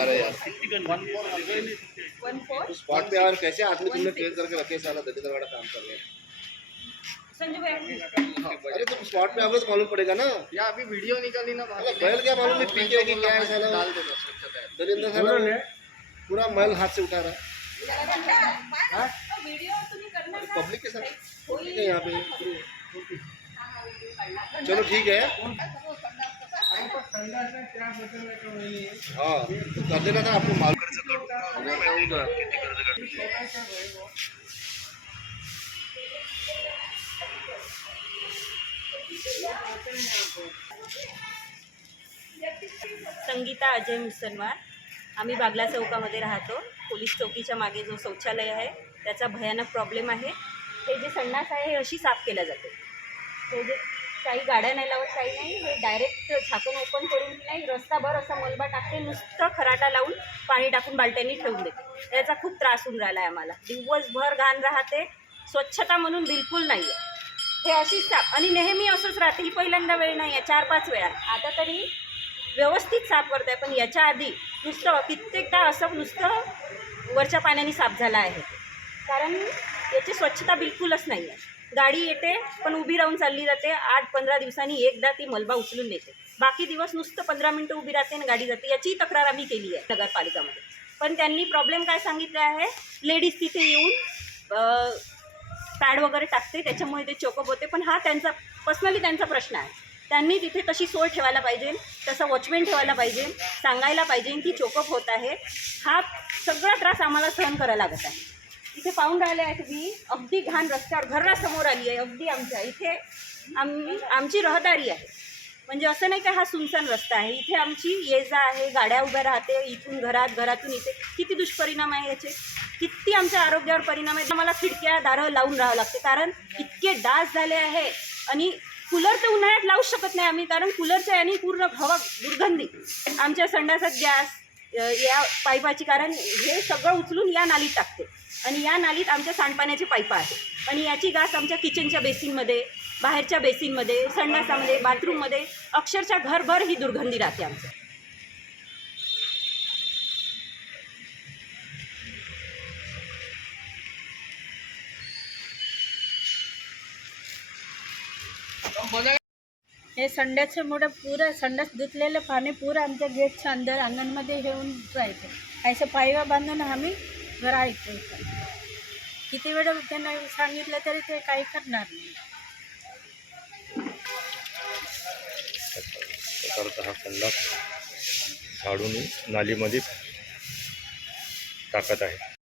अरे यार। स्पॉट पे और कैसे आदमी तुमने ट्रेन करके रखे साला दलित वाला काम कर रहे हैं। संजू भाई अरे तुम स्पॉट पे आओगे तो मालूम पड़ेगा ना। या अभी वीडियो निकाली ना बैल क्या मालूम नहीं पी के क्या है साला। डाल है दलिंदर साला पूरा मैल हाथ से उठा रहा है। व्हिडिओ तुम्ही करणार ना पब्लिक के साथ यहाँ पे। चलो ठीक है संगीता अजय मुसलमान आम्ही बागला चौकामध्ये राहतो. पोलीस चौकीच्या मागे जो शौचालय आहे त्याचा भयानक प्रॉब्लेम आहे. हे जे संडास आहे हे अशी साफ केल्या जाते. हे जे काही गाड्या नाही लावत काही नाही. हे डायरेक्ट झाकण ओपन करून नाही रस्ताभर असा मलबा टाकते नुसतं खराटा लावून पाणी टाकून बालट्यांनी ठेवून देते. याचा खूप त्रास होऊन राहिला आहे आम्हाला. दिवसभर घाण राहते स्वच्छता म्हणून बिलकुल नाही आहे हे अशीच साफ आणि नेहमी असंच राहते ही पहिल्यांदा वेळ नाही आहे चार पाच वेळा. आता तरी व्यवस्थित साफ करत आहे पण याच्या आधी नुसतं कित्येकदा असं नुसतं वरच्या पाण्याने साफ झालं आहे. कारण याची स्वच्छता बिलकुलच नाही आहे गाडी येते पण उभी राहून चालली जाते. आठ पंधरा दिवसांनी एकदा ती मलबा उचलून नेते. बाकी दिवस नुसतं पंधरा मिनटं उभी राहते आणि गाडी जाते. याची तक्रार आम्ही केली आहे नगरपालिकामध्ये. पण त्यांनी प्रॉब्लेम काय सांगितले आहे? लेडीज तिथे येऊन पॅड वगैरे टाकते. त्याच्यामुळे ते चोकअप होते. पण हा त्यांचा पर्सनली त्यांचा प्रश्न आहे. त्यांनी तिथे तशी सोय ठेवायला पाहिजे. तसा वॉचमॅन ठेवायला पाहिजे. सांगायला पाहिजे. की चोकअप होत आहे. हा सगळा त्रास आम्हाला सहन करायला लागत आहे. इथे पाहून राहिले आहे तुम्ही अगदी घाण रस्त्यावर घरासमोर आली आहे अगदी आमच्या. इथे आम्ही आमची रहदारी आहे. म्हणजे असं नाही का हा सुनसान रस्ता आहे. इथे आमची ये जा आहे गाड्या उभ्या राहते इथून घरात घरातून इथे. किती दुष्परिणाम आहे याचे. किती आमच्या आरोग्यावर परिणाम आहे. आम्हाला खिडक्या दारं लावून राहावं लागते. कारण इतके डास झाले आहे आणि कूलर तर उन्हाळ्यात लावूच शकत नाही आम्ही. कारण कूलरच्या याने पूर्ण हवा दुर्गंधी. आमच्या संडासात गॅस या पाईपाची कारण हे सगळं उचलून या नालीत टाकते. आणि या नालीत आमच्या सांडपाण्याचे पाईप आहेत. आणि याची गास आमच्या किचनच्या बेसिनमध्ये बाहेरच्या बेसिनमध्ये संडासामध्ये बाथरूममध्ये अक्षरशः घरभर ही दुर्गंधी राहते आमचं. हे संडासमुळे पुरं संडास धुतलेलं पाणी पुरं आमच्या गेटच्या अंदर अंगणमध्ये येऊन जायचं असं पायवा बांधून आम्ही राहायचो किती वेळ त्यांना सांगितलं तरी ते काही करणार नाही. हा संडास झाडून नालीमध्ये टाकत आहे.